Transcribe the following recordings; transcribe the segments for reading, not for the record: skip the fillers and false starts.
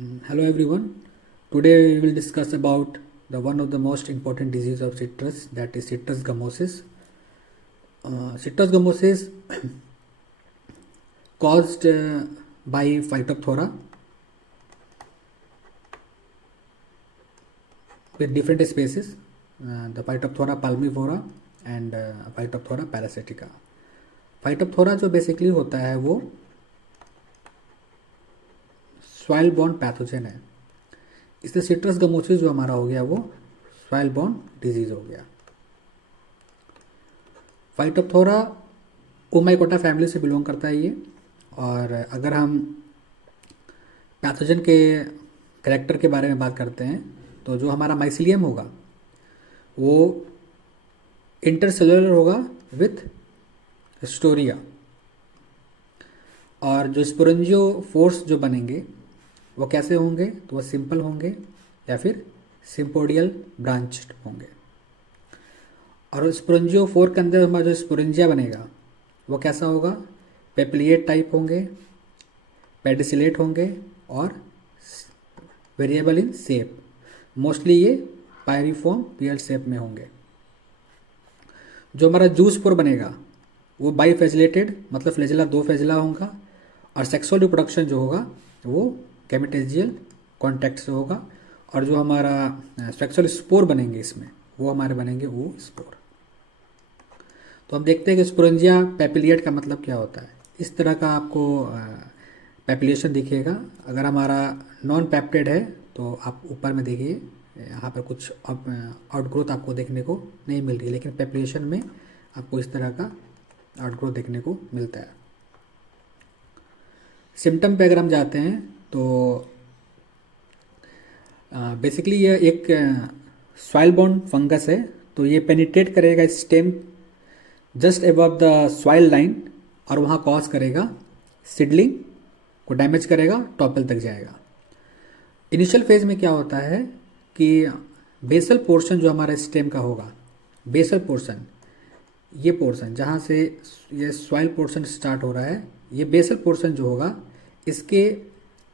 Hello everyone. Today we will discuss about the one of the most important disease of citrus, that is citrus gummosis. Citrus gummosis caused by Phytophthora with different species, the Phytophthora palmivora and Phytophthora parasitica. Phytophthora जो basically होता है वो soil born pathogen है। इससे citrus gummosis जो हमारा हो गया वो सॉइल बॉर्न डिजीज हो गया। फाइटोप्थोरा ओमाइकोटा फैमिली से बिलोंग करता है ये। और अगर हम पैथोजन के कैरेक्टर के बारे में बात करते हैं तो जो हमारा माइसिलियम होगा वो इंटरसेलुलर होगा विथ स्टोरिया, और जो स्पोरेंजियो फोर्स जो बनेंगे वो कैसे होंगे, तो वो सिंपल होंगे या फिर सिम्पोडियल ब्रांच्ड होंगे। और स्पोरेंजियो फोर के अंदर हमारा जो स्पोरेंजिया बनेगा वो कैसा होगा, पेपिलिएट टाइप होंगे, पेडिसिलेट होंगे और वेरिएबल इन शेप। मोस्टली ये पायरिफॉर्म पीएल शेप में होंगे। जो हमारा जूस स्पोर बनेगा वो बाई फ्लैजिलेटेड, मतलब फ्लैजिला दो फ्लैजिला होगा, और सेक्सुअल रिप्रोडक्शन जो होगा वो कैमिटेजियल कॉन्टैक्ट से होगा। और जो हमारा सेक्सुअल स्पोर बनेंगे इसमें वो हमारे बनेंगे वो स्पोर। तो हम देखते हैं कि स्पोरेंजिया पेपिलिएट का मतलब क्या होता है। इस तरह का आपको पेपिलेशन दिखेगा। अगर हमारा नॉन पेप्टेड है तो आप ऊपर में देखिए, यहाँ पर कुछ आउटग्रोथ आपको देखने को नहीं मिल रही है, लेकिन पेपिलेशन में आपको इस तरह का आउटग्रोथ देखने को मिलता है। सिम्टम पे अगर हम जाते हैं तो बेसिकली ये एक सॉइल बॉर्न फंगस है। तो ये पेनिट्रेट करेगा stem just above the soil line और वहाँ कॉज करेगा सीडलिंग को डैमेज करेगा, टॉपल तक जाएगा। इनिशियल फेज में क्या होता है कि बेसल पोर्शन जो हमारा स्टेम का होगा, बेसल पोर्शन, ये पोर्शन जहाँ से ये सॉइल पोर्शन स्टार्ट हो रहा है, ये बेसल पोर्शन जो होगा इसके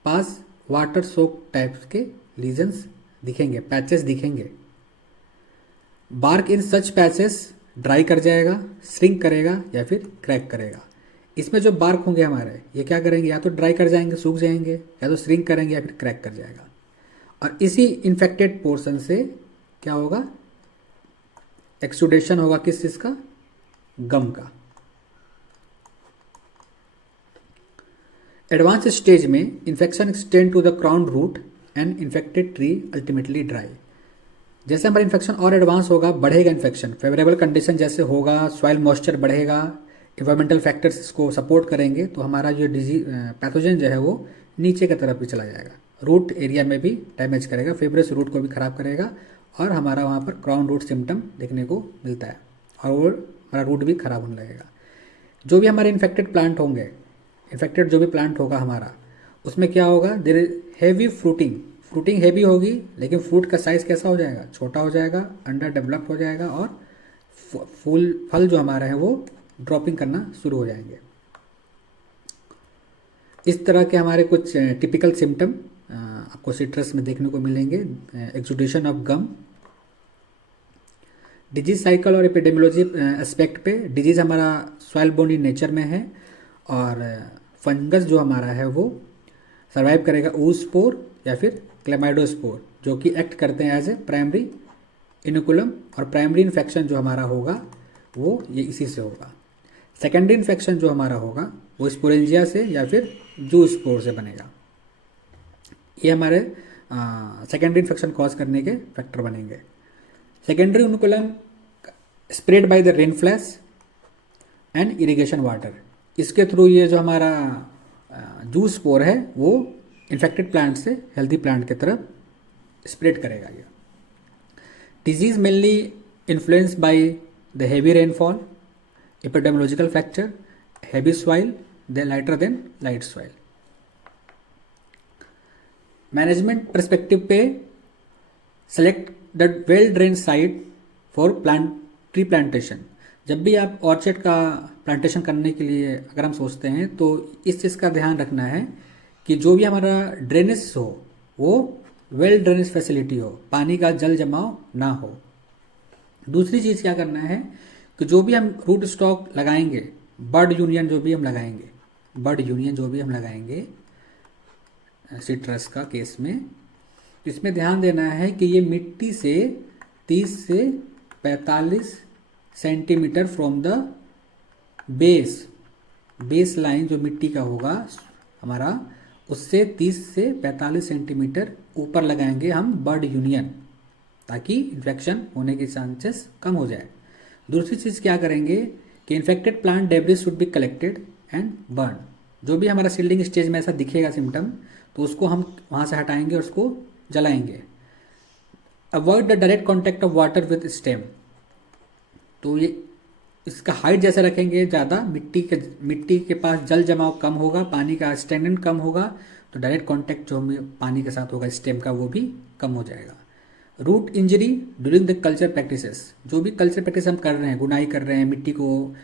पास वाटर सोक टाइप्स के लीजन्स दिखेंगे, पैचेस दिखेंगे। बार्क इन सच पैचेस ड्राई कर जाएगा, श्रिंक करेगा या फिर क्रैक करेगा। इसमें जो बार्क होंगे हमारे ये क्या करेंगे, या तो ड्राई कर जाएंगे, सूख जाएंगे, या तो श्रिंक करेंगे या फिर क्रैक कर जाएगा। और इसी इन्फेक्टेड पोर्शन से क्या होगा, एक्सुडेशन होगा किस चीज़ का, गम का। एडवांस स्टेज में infection extend to the crown root and infected tree ultimately dry. जैसे हमारा इन्फेक्शन और एडवांस होगा, बढ़ेगा इन्फेक्शन, फेवरेबल कंडीशन जैसे होगा, सॉइल मॉइस्चर बढ़ेगा, इन्वायरमेंटल फैक्टर्स इसको सपोर्ट करेंगे, तो हमारा जो डिजीज पैथोजन जो है वो नीचे की तरफ भी चला जाएगा, रूट एरिया में भी डैमेज करेगा, फिब्रस रूट को भी खराब करेगा, और हमारा वहाँ पर क्राउन रूट सिम्टम देखने को मिलता है, और वो हमारा रूट भी खराब होने लगेगा। जो भी हमारे इन्फेक्टेड प्लांट होंगे, इन्फेक्टेड जो भी प्लांट होगा हमारा, उसमें क्या होगा, there is heavy fruiting heavy होगी, लेकिन फ्रूट का साइज कैसा हो जाएगा, छोटा हो जाएगा, अंडर डेवलप्ड हो जाएगा, और फल जो हमारे हैं वो ड्रॉपिंग करना शुरू हो जाएंगे। इस तरह के हमारे कुछ टिपिकल सिम्टम आपको सिट्रस में देखने को मिलेंगे। Exudation of gum. Disease cycle और एपिडेमियोलॉजी एस्पेक्ट पे, डिजीज हमारा सॉइल बोर्न इन नेचर में है, और फंगस जो हमारा है वो सर्वाइव करेगा oospore या फिर क्लेमाइडोस्पोर, जो कि एक्ट करते हैं एज ए प्राइमरी इनोकुलम, और प्राइमरी इन्फेक्शन जो हमारा होगा वो ये इसी से होगा। सेकेंडरी इन्फेक्शन जो हमारा होगा वो स्पोरेंजिया से या फिर जू स्पोर से बनेगा। ये हमारे सेकेंडरी इन्फेक्शन कॉज करने के फैक्टर बनेंगे। Secondary inoculum spread by the rain flash and irrigation water. इसके थ्रू ये जो हमारा जू स्पोर है वो इन्फेक्टेड प्लांट से हेल्दी प्लांट की तरफ स्प्रेड करेगा। ये disease mainly influence by the heavy rainfall, epidemiological factor, heavy soil, then lighter then light soil. Management perspective पे, select the well drain site for plant tree plantation. जब भी आप orchard का plantation करने के लिए अगर हम सोचते हैं तो इस चीज़ का ध्यान रखना है कि जो भी हमारा ड्रेनेज हो वो वेल ड्रेनेज फैसिलिटी हो, पानी का जल जमाव ना हो। दूसरी चीज़ क्या करना है कि जो भी हम रूट स्टॉक लगाएंगे, बर्ड यूनियन जो भी हम लगाएंगे, बर्ड यूनियन जो भी हम लगाएंगे सिट्रस का केस में, तो इसमें ध्यान देना है कि ये मिट्टी से 30 से 45 centimetre from the base line जो मिट्टी का होगा हमारा, उससे 30 से 45 सेंटीमीटर ऊपर लगाएंगे हम बर्ड यूनियन, ताकि इन्फेक्शन होने के चांसेस कम हो जाए। दूसरी चीज़ क्या करेंगे कि infected plant debris should be collected and burn. जो भी हमारा सील्डिंग स्टेज में ऐसा दिखेगा सिम्टम, तो उसको हम वहाँ से हटाएंगे और उसको जलाएंगे। Avoid the direct contact of water with stem. तो ये इसका हाइट जैसे रखेंगे ज़्यादा, मिट्टी के पास जल जमाव कम होगा, पानी का स्टैंडर्ड कम होगा, तो डायरेक्ट कांटेक्ट जो हमें पानी के साथ होगा स्टेम का, वो भी कम हो जाएगा। Root injury during the culture practices. जो भी कल्चर प्रैक्टिस हम कर रहे हैं, गुनाई कर रहे हैं, मिट्टी को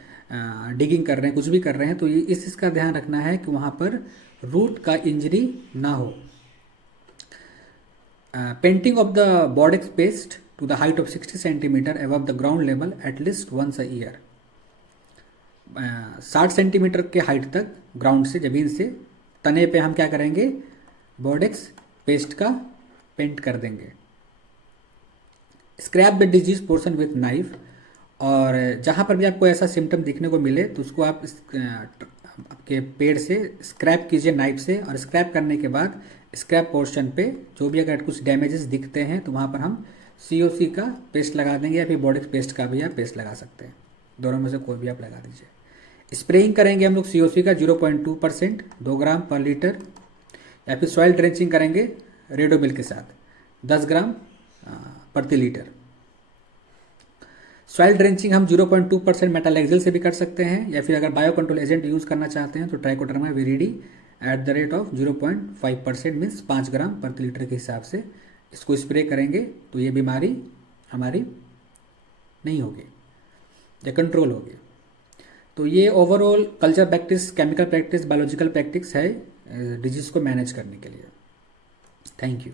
डिगिंग कर रहे हैं, कुछ भी कर रहे हैं, तो ये इस चीज़ का ध्यान रखना है कि वहाँ पर रूट का इंजरी ना हो। Painting of the Bordeaux paste to the height of 60 centimetre above the ground level at least once a year. 60 centimetre के हाइट तक ग्राउंड से, जमीन से तने पे हम क्या करेंगे, बोर्डेक्स पेस्ट का पेंट कर देंगे। Scrap the disease portion with knife. और जहाँ पर भी आपको ऐसा सिम्टम दिखने को मिले तो उसको आप आपके पेड़ से स्क्रैप कीजिए नाइफ से, और स्क्रैप करने के बाद स्क्रैप पोर्शन पे जो भी अगर कुछ डैमेजेस दिखते हैं तो वहाँ पर हम COC का पेस्ट लगा देंगे, या फिर बोर्डेक्स पेस्ट का भी आप पेस्ट लगा सकते हैं। दोनों में से कोई भी आप लगा दीजिए। स्प्रेइंग करेंगे हम लोग COC का 0.2%, 2 ग्राम पर लीटर, या फिर सॉइल ड्रेंचिंग करेंगे रेडोमिल के साथ 10 ग्राम प्रति लीटर। सॉइल ड्रेंचिंग हम 0.2% मेटालेक्सिल से भी कर सकते हैं, या फिर अगर बायो कंट्रोल एजेंट यूज़ करना चाहते हैं तो trichoderma viride at the rate of 0.5% means 5 ग्राम प्रति लीटर के हिसाब से इसको स्प्रे करेंगे, तो ये बीमारी हमारी नहीं होगी या कंट्रोल होगी। तो ये overall culture practice, chemical practice, biological practice है डिजीज़ को मैनेज करने के लिए। Thank you.